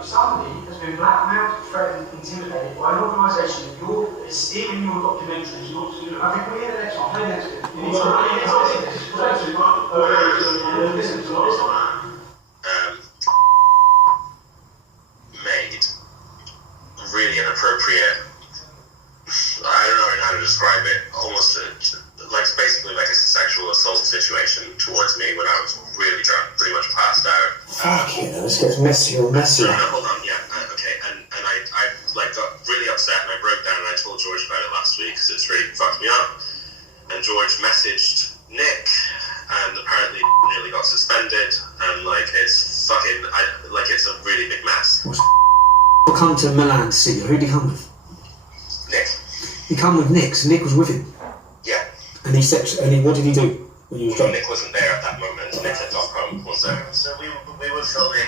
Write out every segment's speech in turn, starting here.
Somebody has been blackmailed, threatened, intimidated by an organisation that is steering your documentaries. I think we'll hear the next one. Play the next bit. Made really inappropriate. I don't know how to describe it. Almost basically like a sexual assault situation towards me when I was really drunk, pretty much passed out. Fuck yeah, this gets messier and messier. No, hold on, yeah, okay. And I got really upset and I broke down and I told George about it last week because it's really fucked me up. And George messaged Nick and apparently nearly got suspended and it's fucking, it's a really big mess. We'll come to Milan to see you. Who'd he come with? Nick. He come with Nick, so Nick was with him. Yeah. And what did he do when you was drunk? Nick wasn't there at that moment. Nick had gone home, was there? So we were filming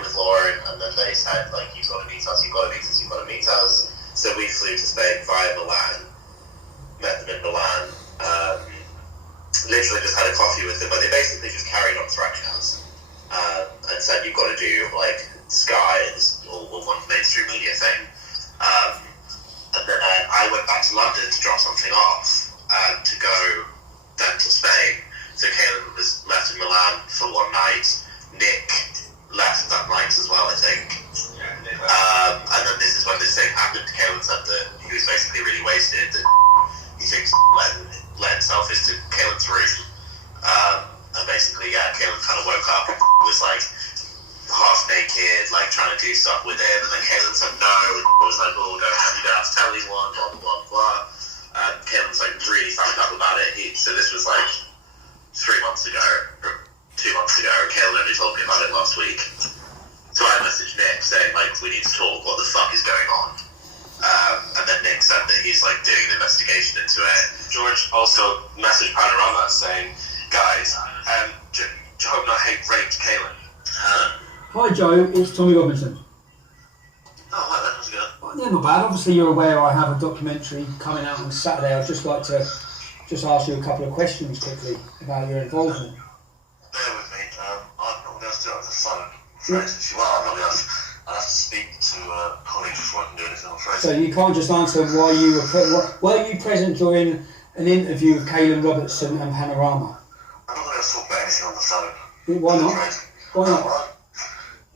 with Lauren, and then they said you've got to meet us. So we flew to Spain via Milan, met them in Milan, literally just had a coffee with them, but they basically just carried on threats and said you've got to do Sky or one mainstream media thing. And then I went back to London to drop something off and to go then to Spain. So Caleb was left in Milan for one night. Nick left that night as well, I think. And then this is when this thing happened. Caleb said that he was basically really wasted, that he thinks let himself into Caleb's room. And basically, Caleb kind of woke up and was half naked, trying to do stuff with him, and then Caleb said no, and was like, oh, you don't have to tell anyone, blah, blah, blah, blah. And Caleb was really fucked up about it. So this was 3 months ago, or 2 months ago. Caleb only told me about it last week. So I messaged Nick saying, we need to talk, what the fuck is going on? And then Nick said that he's doing an investigation into it. George also messaged Panorama saying, guys, hope not hate raped Caleb. Hi Joe, it's Tommy Robinson. Oh, hi, that was good. Well, yeah, not bad. Obviously you're aware I have a documentary coming out on Saturday. I'd just like to ask you a couple of questions quickly about your involvement. Bear with me. I'm not going to do it over the phone. I'm not going to I'll have to speak to colleagues before I can do anything, I'm afraid. So you can't just answer why you were you present during an interview with Caleb Robertson and Panorama? I'm not going to talk about anything on the phone. Why not? Why not?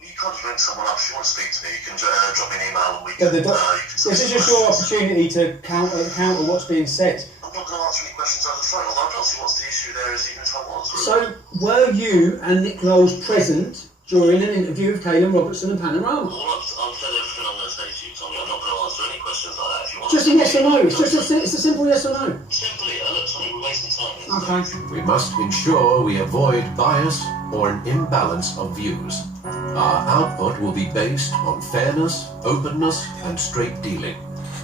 You can't just ring someone up. If you want to speak to me, you can drop me an email and we can... This is just your opportunity to counter what's being said. I'm not going to answer any questions over the phone. I don't see what's the issue there is, even if I was. So, were you and Nick Knowles present during an interview with Caleb Robertson and Panorama? I'll tell you everything I'm going to say to you, Tommy. I'm not going to answer any questions like that. If you want just a yes or no. It's a simple yes or no. Simply, look, Tommy, we're wasting time. Okay. We must ensure we avoid bias or an imbalance of views. Our output will be based on fairness, openness, and straight dealing.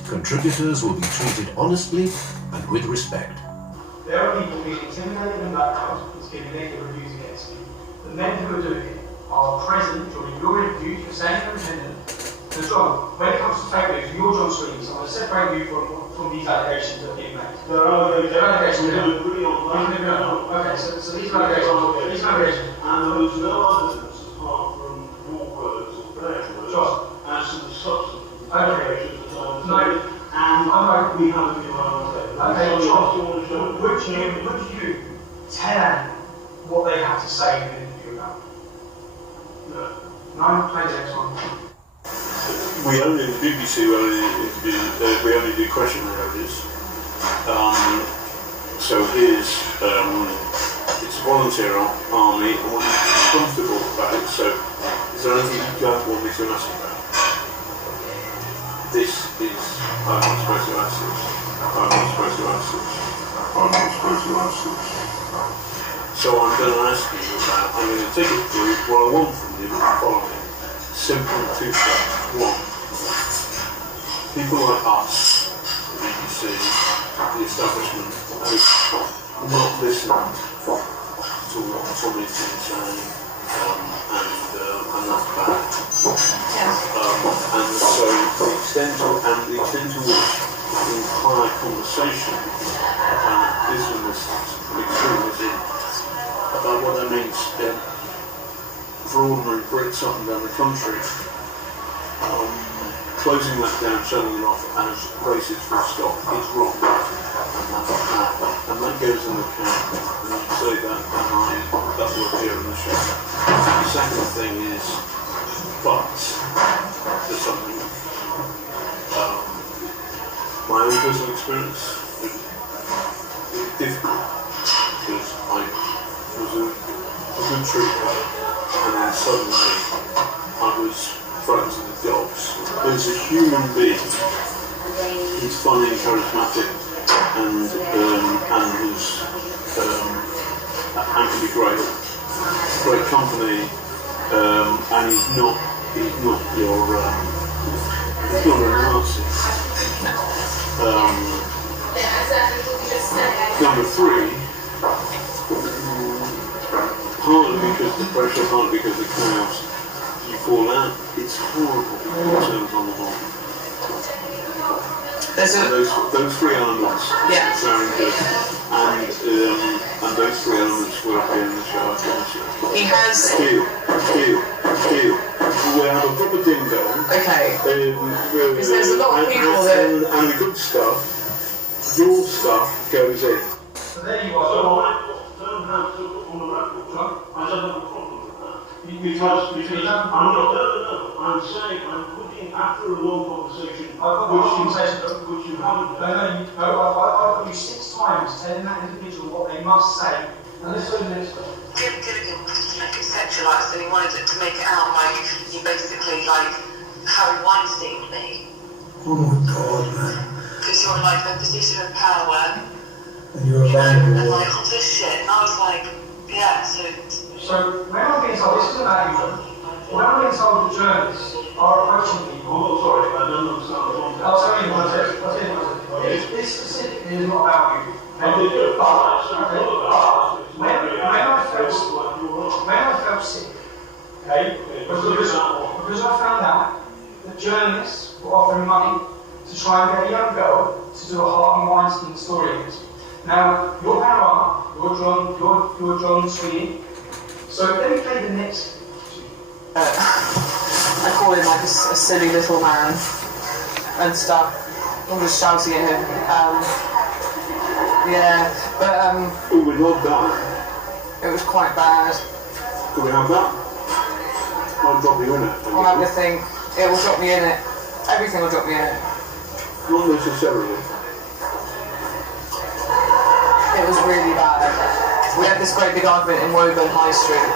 Contributors will be treated honestly and with respect. There are people being intimidated and blackmailed, it's giving negative reviews against you. The men who are doing it are present during your interviews, you're saying they're independent. And John, when it comes to fake news, you're John Sweeney, so I'm going to separate you from these allegations that are being made. There are allegations. Okay, so these are allegations. And there was no evidence apart from your words or their words as to the substance of the allegations at the time. No, and we haven't been able to. okay, John, would you tell them what they have to say in an interview about? No, play the next one. We only, the BBC we only do question interviews. So here's, it's a volunteer army, I want you to be comfortable about it, so is there anything you don't want me to ask about? This is, I'm not supposed to ask this, I'm not supposed to ask this, I'm not supposed to ask this. So I'm going to ask you about, I'm going to take it through what I want from you and follow me. Simple two steps. One, people like us, the BBC, the establishment, have not listened to what Tommy's been saying, and that's bad. And so the extent to which the entire conversation is in this extremism about what that means, for ordinary Brits up and down the country, closing that down, shutting it off as racist full stop is wrong. And that goes in the account. And you say that, and that will appear in the show. The second thing is, but there's something. My own personal experience is difficult because I was a good trooper, and then suddenly I was friends with the dogs. But as a human being, he's funny and charismatic, and he's and can be great company, and he's not your he's not a Nazi. Number three, partly because the pressure, partly because the chaos, you fall out. It's horrible in terms on the whole. Those three elements sound good, and those three elements will appear in the show. I promise you. He has. Feel. We have a proper dingo. Okay. Because there's a lot of people that. And the good stuff, your stuff goes in. So there you are. Don't have to put on the record. I don't have a problem with that. I'm saying I'm putting after a long conversation, which you haven't done. I've got you 6 times telling that individual what they must say, and this is the minister. Gilligan conceptualised, and he wanted it to make it out like you basically like Harry Weinstein me. Oh my God, man. Because you're in like a position of power. And you're a and like all this shit, and I was like, yeah, So when I'm being told, this isn't about you, when I'm being told that journalists are approaching people. Oh, sorry, I don't understand the context. I'll tell you what it is. This specifically is not about you. When I felt sick, okay, because I found out that journalists were offering money to try and get a young girl to do a Harvey Weinstein story. Now, you're Panorama, you're John Sweeney. So let me play the next. I call him like a silly little man and stuff. I'm just shouting at him. Oh, we love that. It was quite bad. Can we have that? I'll drop you in it. I'll have to think. It will drop me in it. Everything will drop me in it. Not necessarily. It was really bad. We had this great big argument in Woburn High Street.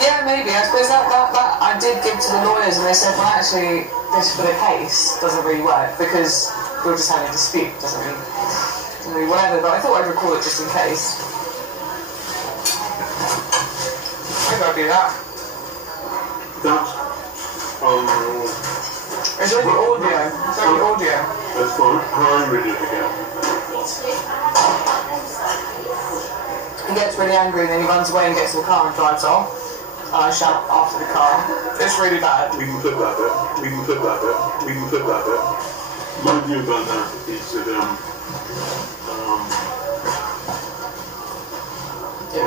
Yeah, maybe. I suppose that I did give to the lawyers, and they said, well, actually, this for the case doesn't really work because we're just having a dispute. Doesn't really whatever. But I thought I'd record it just in case. Maybe I'll do that. That's It's only audio. It's only audio. That's fine. I'm ready to go. He gets really angry and then he runs away and gets to the car and drives off. And I shout after the car. It's really bad. We can put that bit. We can put that bit. My view about that is that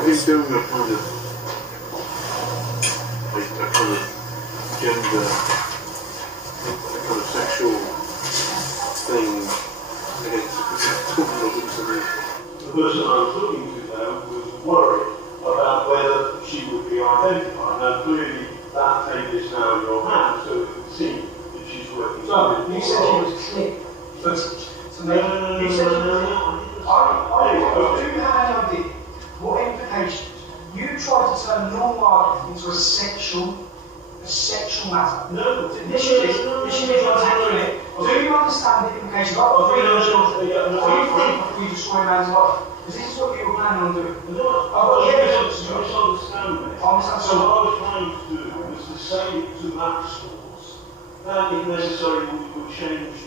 he's doing a kind of gender, a kind of sexual thing against the person I was looking to there was worried about whether she would be identified. Now clearly that tape is now in your hand, so it would seem that she's working. So, you said she was clip footage. So maybe you said she was do you have any idea what implications? You tried to turn normal argument into a sexual matter. No, this is attacking it. Do you understand the implications? Do you think we destroy a man's life? Because this is what you were planning on doing. You misunderstand me. So what I was trying to do was to say to that source that it necessarily would change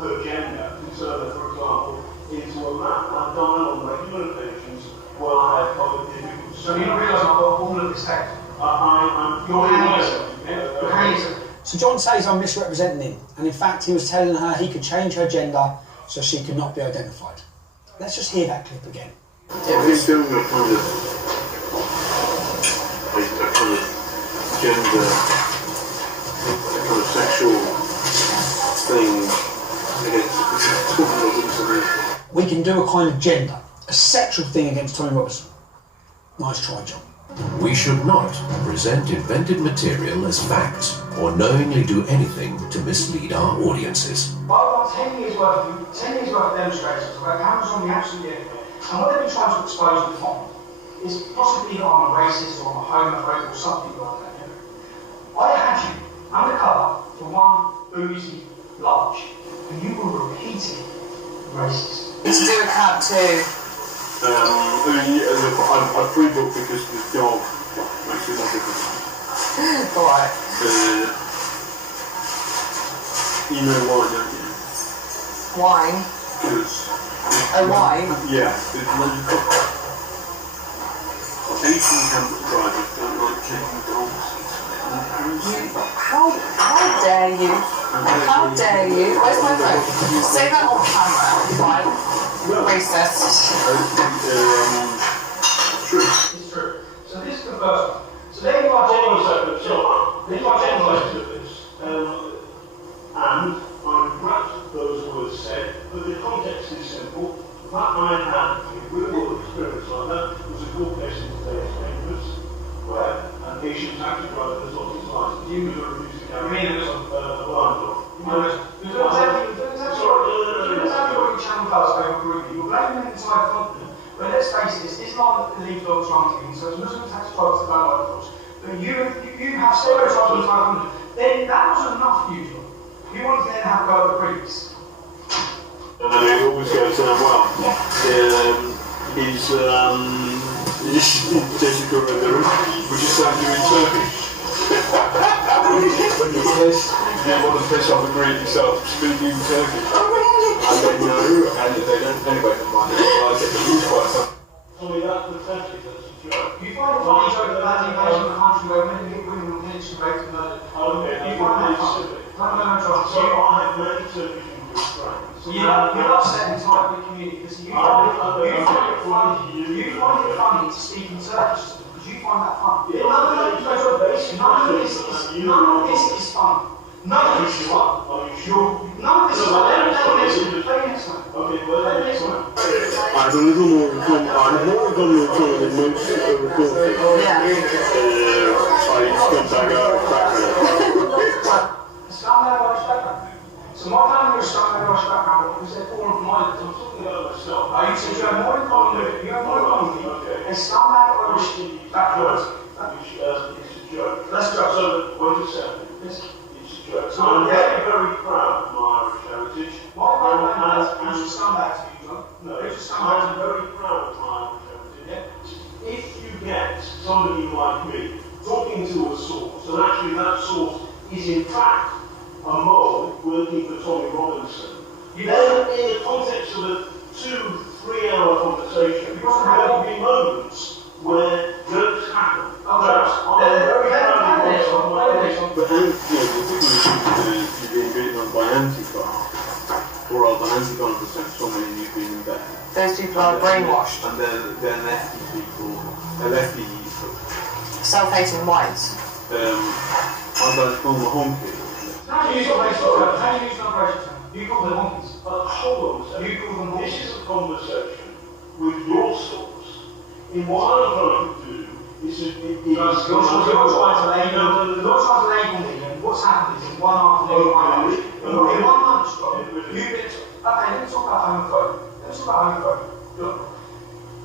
her gender, to turn her, for example, into a man. I've done it on regular occasions where I have covered difficult. So you don't realise I've got all of this text? You're hanging yourself. So John says I'm misrepresenting him, and in fact he was telling her he could change her gender so she could not be identified. Let's just hear that clip again. I think doing a kind of gender, a kind of sexual thing against Tommy Robinson. We can do a kind of gender, a sexual thing against Tommy Robinson. Nice try, John. We should not present invented material as facts or knowingly do anything to mislead our audiences. I've got 10 years worth of demonstrations about cameras on me absolutely everywhere. And what they've been trying to expose the Tom is possibly that I'm a racist or I'm a homophobe or something like that. I had you undercover for one boozy lunch, and you were repeating racist. It's to do with cab too. I pre-booked because the dog makes it no difference. Alright. You know why, don't you? Wine. Because... Wine? Yeah. Asian camper drivers don't like taking dogs. How dare you? How dare you? Where's my phone? Say that on camera, right? Racist. True. It's true. So this is the first one. So there you are generalising of this. And I regret those words said, but the context is simple. That I had a real experience like that was a court case in today's papers, where an Asian taxi driver has lost his license. He was refused to carry a blind dog. You're blaming an entire continent, but let's face it, it's not that the lead dogs run things, so it's Muslim taxi drivers that don't like dogs. But you have stereotypes on the entire continent. Then that wasn't enough for you, John. You wanted to then have a go at the Greeks. And then it always goes down well. He's Jessica Rivera, which is something in Turkish. When you're pissed, you want to piss off a Greek yourself, speaking Turkish. And they know, and they don't, anyway, never mind, they don't like it, but he's quite something. I mean, that's pathetic, that's a joke. You find it funny joke that that's the invasion of a country where women were military raped and murdered. You find that funny? No, John. So I have many Turkish English friends. You're upset the entire Greek community because you find it funny to speak in Turkish because you find that funny. None of this is fun. None of this is fun. None of this is fun. Play next one. Play next one. I have a little more recording than most recordings. I scumbag Irish background. Scumbag Irish background. So my family was scumbag Irish background because they're born from Ireland. I'm talking about myself. You said you have more in common with a scumbag Irish background. It's a joke. Let's go. So, wait a second. It's a joke. So I'm very proud of my Irish heritage. My family is a scumbag to you, John. No, I'm very proud of my Irish heritage. If you get somebody like me talking to a source, and actually that source is in fact a mole working for Tommy Robinson, then in the context of a 2-3 hour conversation, there will be moments where jokes happen. But you've been beaten on by Antifa, or rather Antifa has sent somebody and you've been in bed. Those people are brainwashed. And they're lefty people, they're lefty Self-hating whites. I'm going to call them a honky. How do you use an operation term? You call them honkies. Hold on a second. You call them honkies. This is a conversation with your source. In what I'm trying to do is You're trying to label me, and what's happened is in one afternoon, in one lunch, you've been... Okay, let me talk about homophobia.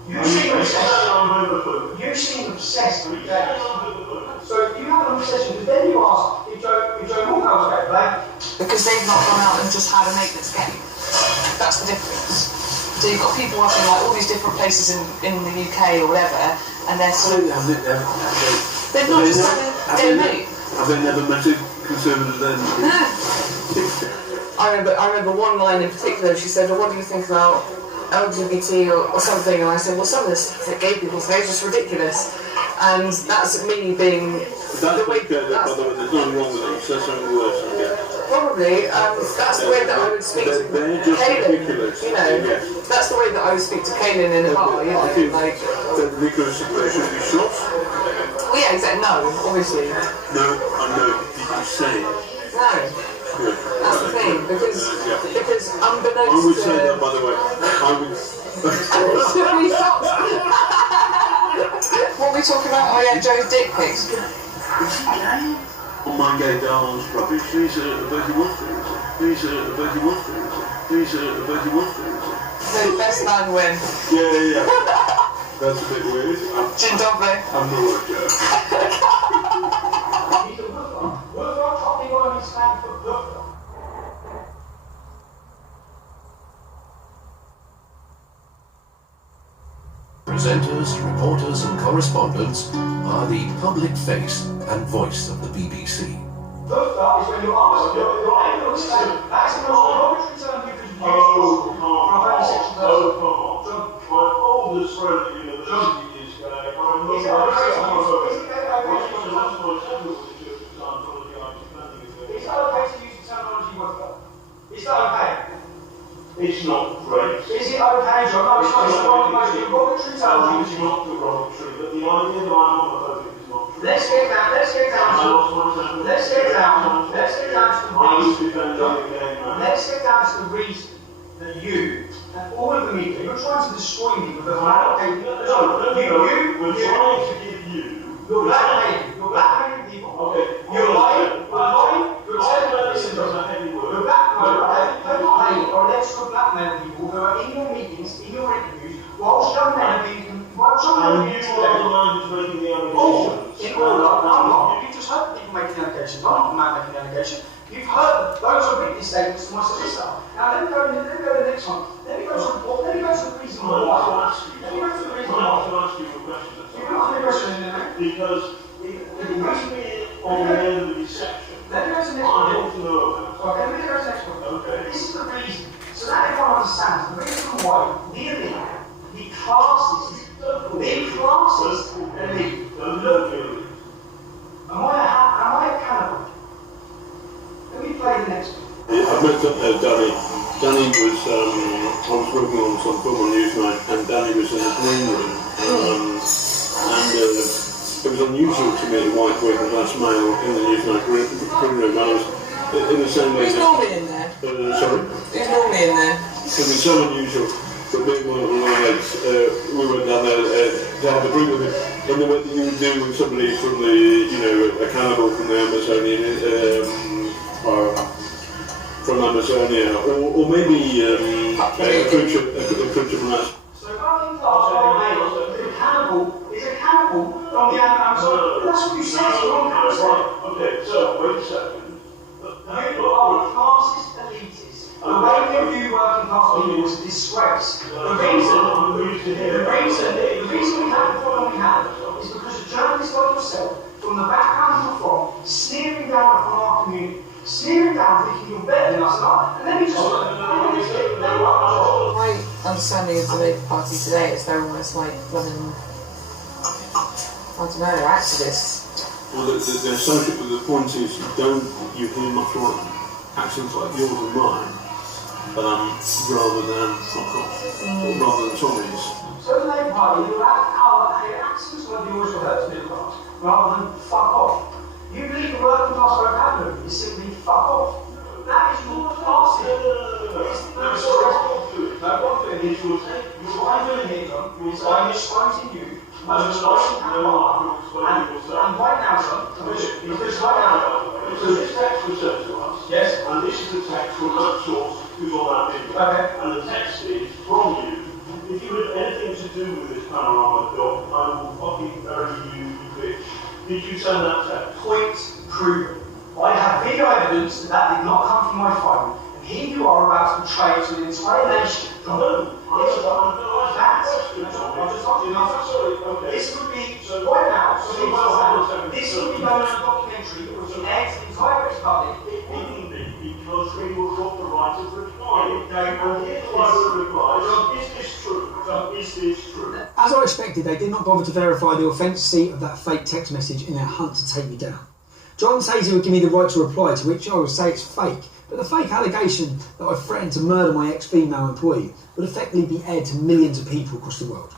You seem obsessed with gays. So you have an obsession, but then you ask if Joe Morgan was gay, right? Because they've not gone out and just had a mate that's gay. That's the difference. So you've got people working like all these different places in the UK or whatever, and they're sort of... They've not just had a gay mate. Have they never met a conservative then? I remember one line in particular, she said, well, what do you think about LGBT or something? And I said, well, some of the stuff that gay people say is just ridiculous. And that's me being... That's the way... By the way, there's nothing wrong with it. You said something worse. probably. That's the way that I would speak to Kaylin. You know, that's the way that I would speak to Kaylin in a bar. You know, like. Because they should be shot. Well, yeah, exactly. No, obviously. No, I know. Did you say? No. Good. That's the thing, because unbeknownst to... I would say that, by the way. I would... Should we stop? What are we talking about? Oh yeah, Joe's dick pics. Oh my gay darlings, rubbish. These are the Betty Wood things. These are the Betty Wood things. These are the Betty Wood things. The best man win. Yeah. That's a bit weird. Gin Doble. I'm the worker. Presenters, reporters and correspondents are the public face and voice of the BBC. First up is when you ask your evidence. That's the most arbitrary term you could use for a homosexual person. Come on. My oldest friend at university is gay. Is it okay to use the terminology worker? Is that okay? It's not great. Is it okay, John? No, it's not. It's one of the most derogatory terms. It's not derogatory, but the idea that I'm homophobic is not true. Let's get down to the reason that you and all of the media, you're trying to destroy me with a blackmailing. We're trying to give you. You're blackmailing people. Okay. You're lying. You're blackmailing or extra blackmail people who are in your meetings, in your interviews, whilst young men are being. And you are the man who's making the allegations. In order, I'm not. You just heard people making the allegations. I'm not the man making the allegation. You've heard those are witness statements to my solicitor. Now let me go to the next one. Let me go to the reason why. Let me go to the reason why. I have to ask you a question. You can ask me a question in a minute. Because it must be on the end of the deception. Let me go to the next I one. want to know about. Okay, let me go to the next one. Okay. This is the reason. So now everyone understands the reason why nearly the classes elite. Look. Am I a cannibal? Let me play the next one. I met Danny. Danny was, I was working on some film on Newsnight, and Danny was in the green room. It was unusual to me, a white working class male in the Newsnight green room. I was in the same way. Who's normally in there? Sorry? Who's normally in there? It was so unusual. But being one of the lads, we went down there to have a drink with him. And then what you would do with somebody from a cannibal from the Amazonian, from Amazonia, or maybe a creature from us. So fucking class is a cannibal from the Amazon. That's what you said. Okay, so wait a second. You are classist elitists. The way you view working class people is a disgrace. The reason we have the problem we have is because a journalist like yourself, from the background you're from, sneering down upon our community, sneering down thinking you're better than us, and let me just... My understanding of the Labour Party today is they're almost like running, I don't know, they're activists. Well, they're social, but the point is, you hear much more accents like yours and mine, rather than fuck off, or rather than Tommy's. So the Labour Party, your accents like yours will hurt middle class, rather than fuck off. You believe the working class vocabulary is simply fuck off. That is your class. What I'm doing here, John, is I'm exposing you. I'm exposing Panorama. And right now, John, because this text was sent to us, yes, and this is the text from that source who's on that video. Okay. And the text is from you. If you had anything to do with this Panorama job, I will fucking bury you, you bitch. Did you send that text? Point proven. I have video evidence that did not come from my phone. And here you are about to betray to an entire nation. This would be, right now, this would be known as a documentary that would be aired to the entire British public. It wouldn't be, because we would got the right of reply. And if the right of reply, is this true? Is this true? As I expected, they did not bother to verify the authenticity of that fake text message in their hunt to take me down. John says he would give me the right to reply, to which I would say it's fake. But the fake allegation that I threatened to murder my ex-female employee would effectively be aired to millions of people across the world.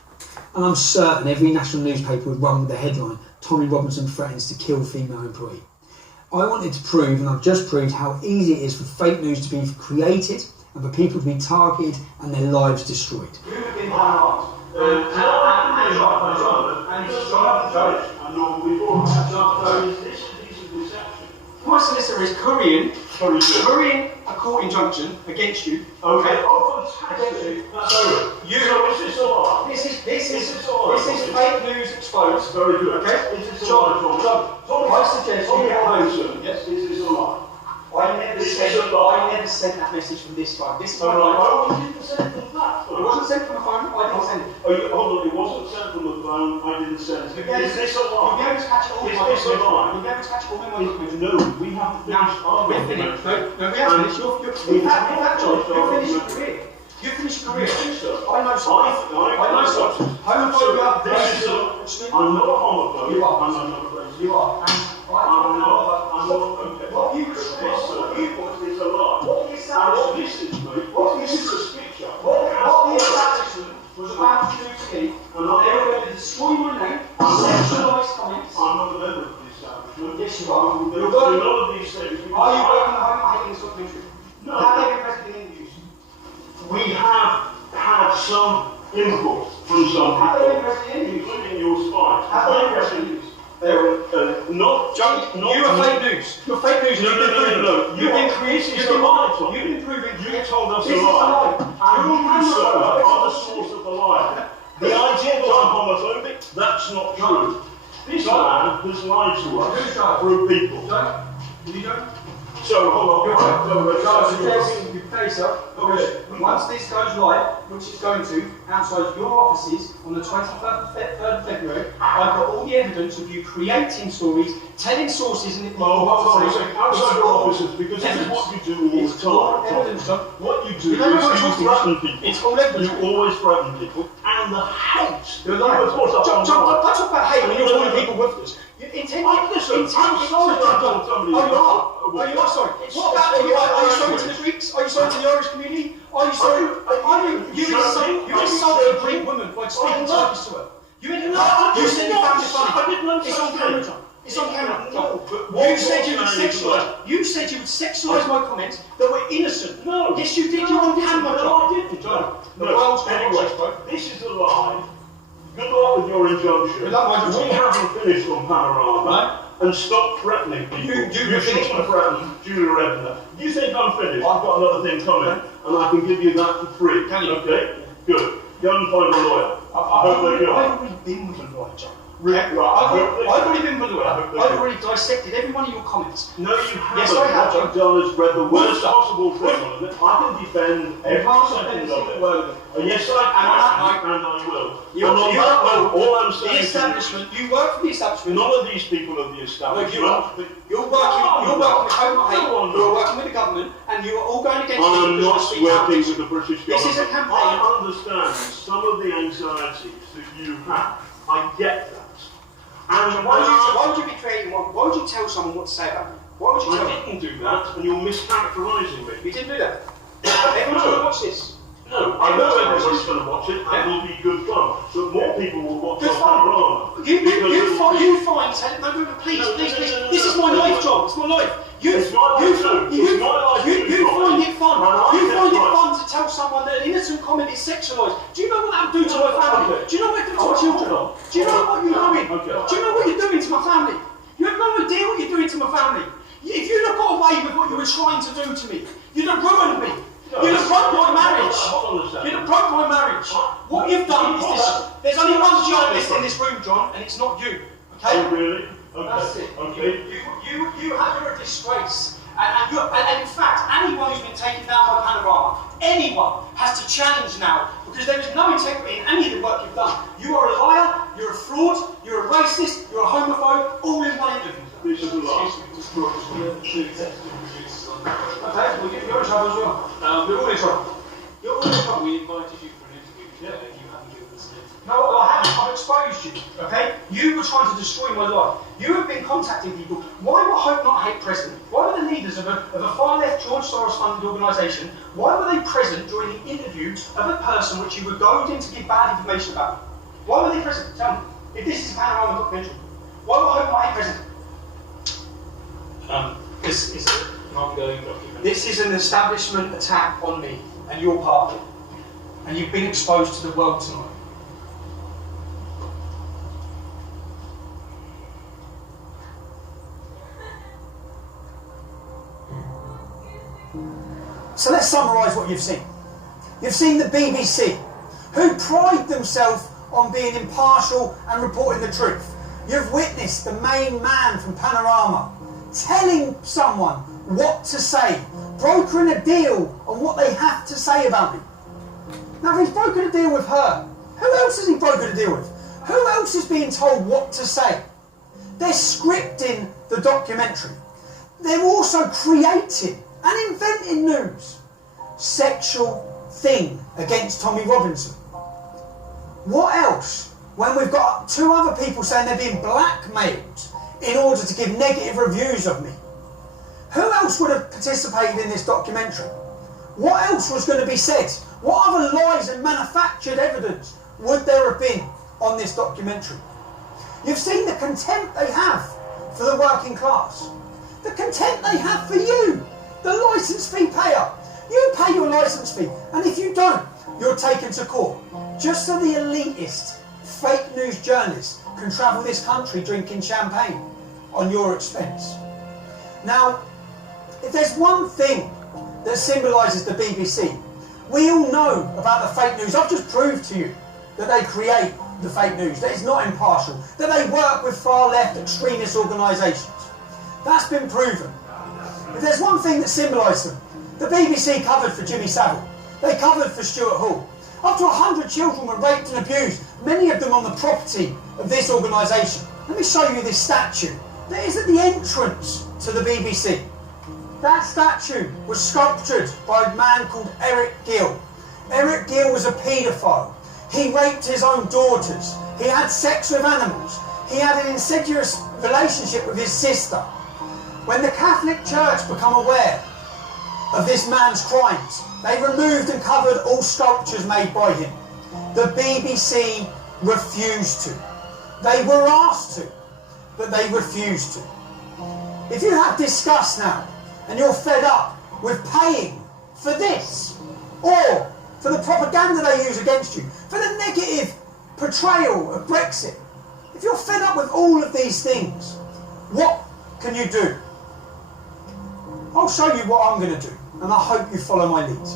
And I'm certain every national newspaper would run with the headline, Tommy Robinson threatens to kill female employee. I wanted to prove, and I've just proved, how easy it is for fake news to be created and for people to be targeted and their lives destroyed. You have been harmed. My solicitor is currying a court injunction against you. Okay. Oh, fantastic. So is this a lie? This is fake news exposed. Very good. Okay. Is this a lie, Tom? I suggest you get home. Yes. Is this a lie? I never sent that message from this phone. This is my No, phone. you didn't send it from that phone. It wasn't sent from a phone. I didn't send it. Hold on, it wasn't sent from the phone. I didn't send it. Is this a You'll be lie? able to catch it all in Is my this a lie? You'll be able to catch it all in my document. No, we haven't finished our We're finished. No, we haven't finished. You're finished your career. You finished your career. I know something. I know something. Homophobia. I'm not a homophobe. You are. I'm not a racist. You are. I'm not. Okay. What you This is is a lie. What the establishment This is a picture. What the establishment was about to do to me, and they were going to destroy my name, sexualise comments. I'm not a member of the establishment. Yes, you are. You're working none of these things. Are you working at home hating this documentary? No. Have they been present in interviews? We have had some input from some Have they been people, present in interviews? including your spies. Have they been present in interviews? Not You are fake news. You're fake news. No. You've been creating. You've been lying. You've been proving. You told us This a is a lie. lie. And you, sir, are the source of the lie. The idea that I'm homophobic, that's not true. This man has lied to us through people. You don't. So, hold on. I suggest you face up, because once this goes live, which it's going to, outside your offices on the 23rd of February, I've got all the evidence of you creating stories, telling sources and Hold on a second. Outside your offices, because this is what you do all the time. Evidence, John. What you do You don't know what is you're you threaten people. It's all evidence. You always threaten people. And the hate. You're lying. John, don't talk about hate when you're calling people worthless. Listen, I'm sorry that I told somebody. Oh, you are sorry. What about, are you sorry to the Greeks? Are you sorry to the Irish community? Are you sorry? You insulted a Greek woman by speaking Turkish to her. You said you found it funny. It's on camera, John. It's on camera. You said you would sexualise. You said you would sexualise my comments that were innocent. No. Yes, you did. You're on camera, John. No, I didn't. John. The No. world's Anyway, this is a lie. Good luck with your injunction. Good luck with your We haven't finished on Panorama. And stop threatening people. You shouldn't have threatened Julia Redner. You think I'm finished? I've got another thing coming, and I can give you that for free. Can you? Okay? Good. Go and find a lawyer. I've already been with a lawyer, John. I've already been with a lawyer. I've already dissected every one of your comments. No, you haven't. Yes, I have. What you've done is read the worst possible thing on it. I can defend every second of it. Yes, I can, and I will. All I'm saying the establishment, you work for the establishment. none of these people are the establishment. You're working with Copenhagen, you're working with the government, and you're all going against I'm not working with the British government. This is a campaign. I understand some of the anxieties that you have. I get that. And Why would you be creating one? Why would you tell someone what to say about me? Why would you tell I didn't do that, and you're mischaracterising me. You didn't do that. Everyone's going to watch this. No, I know everybody's going to watch it, and it'll be good fun. So more people will watch Good our fun. Panorama. You find, please, this is my life, John. It's my life. It's my life too. It's my life too, You find it fun. You find it right. fun to tell someone that an innocent comment is sexualised. Do you know what that would do to my family? Okay. Do you know what it would do to my children? Do you know what you're doing? Okay. Do you know what you're doing to my family? You have no idea what you're doing to my family. If you'd have got away with what you were trying to do to me, you'd have ruined me. You'd have broke my marriage. You'd have broke my marriage. What you've done is this. There's only one journalist in this room, John, and it's not you. Okay? Oh, really? Okay. That's it. Okay. You're a disgrace. And in fact, anyone who's been taken down by Panorama, anyone has to challenge now, because there is no integrity in any of the work you've done. You are a liar, you're a fraud, you're a racist, you're a homophobe, all in one interview. This is a lie. Okay, you're in trouble as well. You're all in trouble. You're all in trouble. We invited you for an interview today, you haven't given us an interview. No, I haven't. exposed you, okay? You were trying to destroy my life. You have been contacting people. Why were Hope Not Hate present? Why were the leaders of a far-left George Soros-funded organisation, why were they present during the interview of a person which you were goaded in to give bad information about? Why were they present? Tell me. If this is a Panorama documentary, why were Hope Not Hate present? This is an ongoing document. This is an establishment attack on me, and you're part of it. And you've been exposed to the world tonight. So let's summarise what you've seen. You've seen the BBC, who pride themselves on being impartial and reporting the truth. You've witnessed the main man from Panorama telling someone what to say, brokering a deal on what they have to say about me. Now, if he's broken a deal with her, who else has he broken a deal with? Who else is being told what to say? They're scripting the documentary. They're also creating and inventing news. Sexual thing against Tommy Robinson. What else? When we've got 2 other people saying they're being blackmailed in order to give negative reviews of me. Who else would have participated in this documentary? What else was going to be said? What other lies and manufactured evidence would there have been on this documentary? You've seen the contempt they have for the working class. The contempt they have for you, the licence fee payer. You pay your licence fee, and if you don't, you're taken to court. Just so the elitist, fake news journalists can travel this country drinking champagne on your expense. Now, if there's one thing that symbolises the BBC, we all know about the fake news. I've just proved to you that they create the fake news, that it's not impartial, that they work with far-left extremist organisations. That's been proven. If there's one thing that symbolised them, the BBC covered for Jimmy Savile. They covered for Stuart Hall. Up to 100 children were raped and abused, many of them on the property of this organisation. Let me show you this statue that is at the entrance to the BBC. That statue was sculptured by a man called Eric Gill. Eric Gill was a paedophile. He raped his own daughters. He had sex with animals. He had an incestuous relationship with his sister. When the Catholic Church became aware of this man's crimes, they removed and covered all sculptures made by him. The BBC refused to. They were asked to, but they refused to. If you have disgust now, and you're fed up with paying for this, or for the propaganda they use against you, for the negative portrayal of Brexit, if you're fed up with all of these things, what can you do? I'll show you what I'm going to do, and I hope you follow my lead.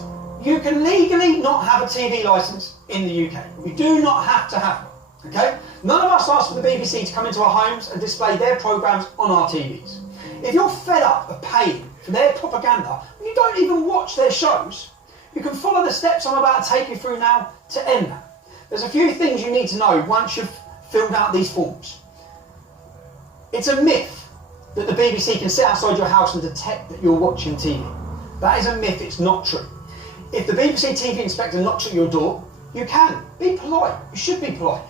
You can legally not have a TV licence in the UK. You do not have to have one, okay? None of us ask for the BBC to come into our homes and display their programmes on our TVs. If you're fed up of paying for their propaganda, and you don't even watch their shows, you can follow the steps I'm about to take you through now to end that. There's a few things you need to know once you've filled out these forms. It's a myth that the BBC can sit outside your house and detect that you're watching TV. That is a myth, it's not true. If the BBC TV inspector knocks at your door, you can. Be polite, you should be polite.